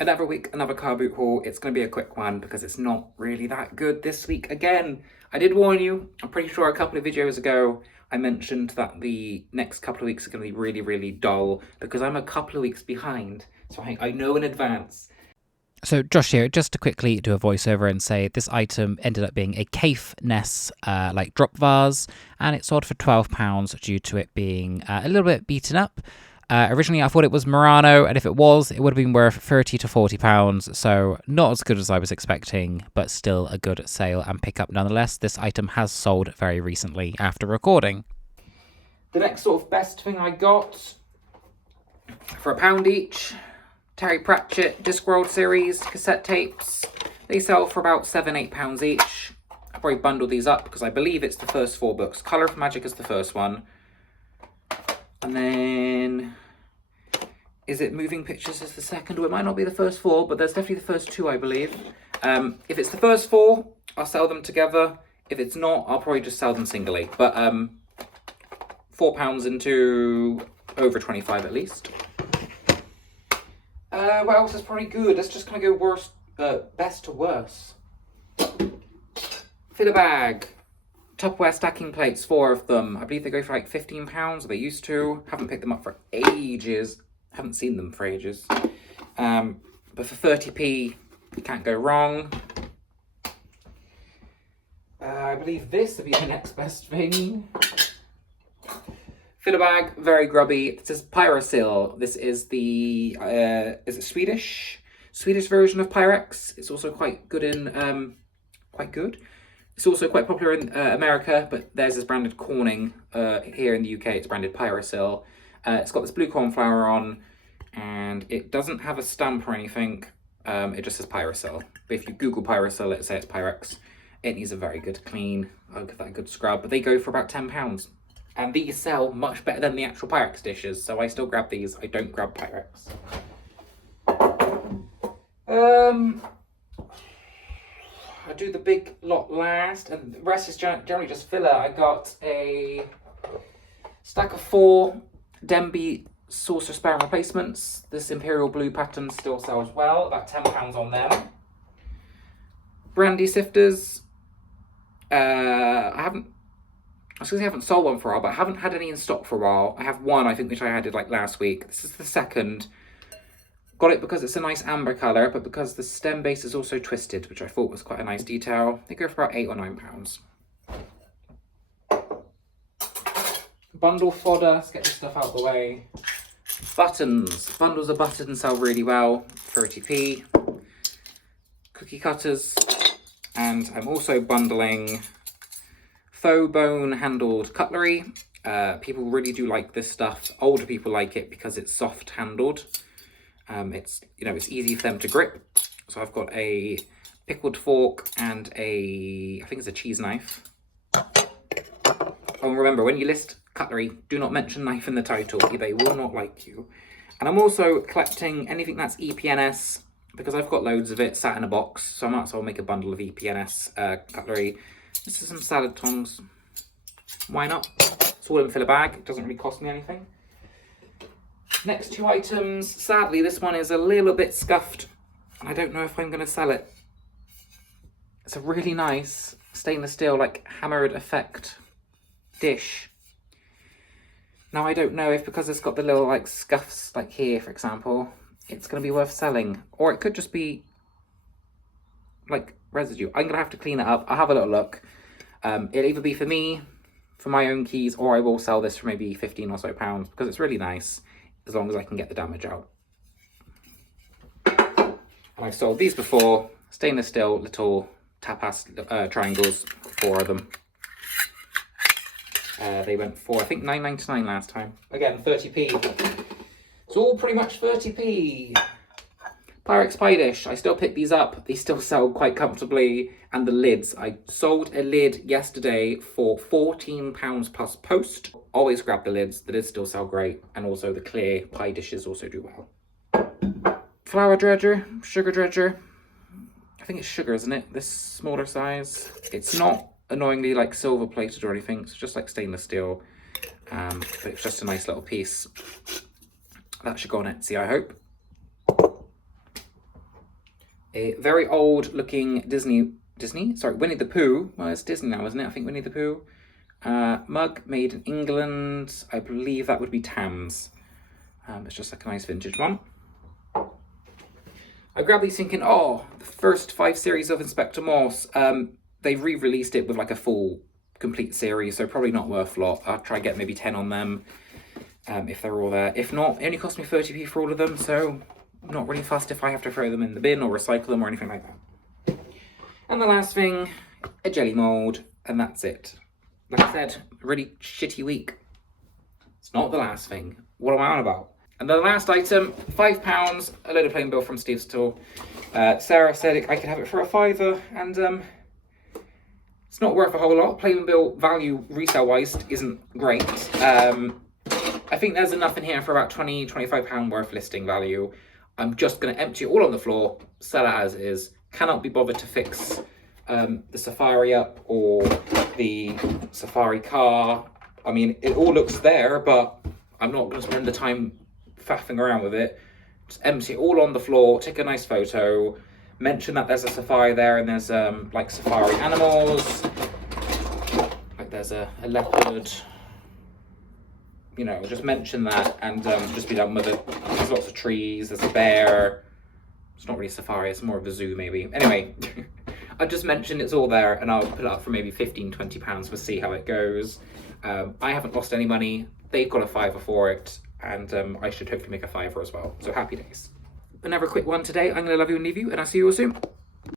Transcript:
Another week, another Carboot haul. It's going to be a quick one because it's not really that good this week again. I did warn you, I'm pretty sure a couple of videos ago I mentioned that the next couple of weeks are going to be really, really dull because I'm a couple of weeks behind. So I know in advance. So Josh here, just to quickly do a voiceover and say this item ended up being a Cafe Ness like drop vase, and it sold for £12 due to it being a little bit beaten up. Originally I thought it was Murano, and if it was, it would have been worth £30 to £40, so not as good as I was expecting, but still a good sale and pickup nonetheless. This item has sold very recently after recording. The next sort of best thing I got for £1 each, Terry Pratchett Discworld series cassette tapes. They sell for about £7-8 each. I'll probably bundle these up because I believe it's the first 4 books. Colour of Magic is the first one. And then, is it Moving Pictures is the second? Or it might not be the first 4, but there's definitely the first 2, I believe. If it's the first 4, I'll sell them together. If it's not, I'll probably just sell them singly. But £4 into over 25 at least. What else is probably good? Let's just kind of go best to worst. Filler bag. Tupperware stacking plates, 4 of them. I believe they go for like £15, or they used to. Haven't picked them up for ages. Haven't seen them for ages. But for 30p, you can't go wrong. I believe this would be the next best thing. Filler bag, very grubby. This is Pyrosil. This is the, is it Swedish? Swedish version of Pyrex. It's also quite good in, It's also quite popular in America, but theirs is branded Corning. Here in the UK, it's branded Pyrosil. It's got this blue cornflower on, and it doesn't have a stamp or anything. It just says Pyrosil. But if you Google Pyrosil, it'll say it's Pyrex. It needs a very good clean. I'll give that a good scrub. But they go for about £10. And these sell much better than the actual Pyrex dishes, so I still grab these. I don't grab Pyrex. I do the big lot last, and the rest is generally just filler. I got a stack of 4 Denby Saucer Spare replacements. This Imperial Blue pattern still sells well, about £10 on them. Brandy sifters. I haven't sold one for a while, but I haven't had any in stock for a while. I have one, I think, which I added like last week. This is the second. Got it because it's a nice amber colour, but because the stem base is also twisted, which I thought was quite a nice detail. They go for about £8 or £9. Bundle fodder, let's get this stuff out of the way. Buttons. Bundles of buttons sell really well, 30p. Cookie cutters. And I'm also bundling faux bone handled cutlery. People really do like this stuff. Older people like it because it's soft handled. It's easy for them to grip. So I've got a pickled fork and I think it's a cheese knife. Oh, remember, when you list cutlery, do not mention knife in the title. They will not like you. And I'm also collecting anything that's EPNS because I've got loads of it sat in a box. So I might as well make a bundle of EPNS cutlery. This is some salad tongs. Why not? It's all in filler bag. It doesn't really cost me anything. Next 2 items. Sadly, this one is a little bit scuffed. I don't know if I'm going to sell it. It's a really nice stainless steel, like, hammered effect dish. Now, I don't know if because it's got the little, like, scuffs, like here, for example, it's going to be worth selling. Or it could just be, like, residue. I'm going to have to clean it up. I'll have a little look. It'll either be for me, for my own keys, or I will sell this for maybe £15 or so because it's really nice, as long as I can get the damage out. And I've sold these before, stainless steel little tapas triangles, 4 of them. They went for, I think, £9.99 last time. Again, 30p. It's all pretty much 30p. Pyrex pie dish. I still pick these up. They still sell quite comfortably. And the lids. I sold a lid yesterday for £14 plus post. Always grab the lids. The lids still sell great. And also the clear pie dishes also do well. Flour dredger. Sugar dredger. I think it's sugar, isn't it? This smaller size. It's not annoyingly like silver plated or anything. It's just like stainless steel. But it's just a nice little piece. That should go on Etsy, I hope. A very old looking Winnie the Pooh. Well, it's Disney now, isn't it? I think Winnie the Pooh. Mug made in England. I believe that would be Tams. It's just like a nice vintage one. I grabbed these thinking, oh, the first 5 series of Inspector Morse. They've re-released it with like a full, complete series, so probably not worth a lot. I'll try and get maybe 10 on them if they're all there. If not, it only cost me 30p for all of them, so not really fussed if I have to throw them in the bin or recycle them or anything like that. And the last thing, a jelly mould, and that's it. Like I said, a really shitty week. It's not the last thing. What am I on about? And the last item, £5, a load of plain bill from Steve's store. Sarah said I could have it for a £5, and it's not worth a whole lot. Plain bill value resale-wise isn't great. I think there's enough in here for about £20-25 worth listing value. I'm just going to empty it all on the floor, sell it as is. Cannot be bothered to fix the Safari up or the Safari car. I mean, it all looks there, but I'm not going to spend the time faffing around with it. Just empty it all on the floor, take a nice photo, mention that there's a Safari there and there's like Safari animals, like there's a leopard, you know, just mention that and just be done with it. There's lots of trees, there's a bear. It's not really a safari, it's more of a zoo maybe. Anyway, I just mentioned it's all there and I'll put it up for maybe £15-20. We'll see how it goes. I haven't lost any money. They've got a £5 for it, and I should hopefully make a £5 as well. So happy days. Another quick one today. I'm going to love you and leave you, and I'll see you all soon.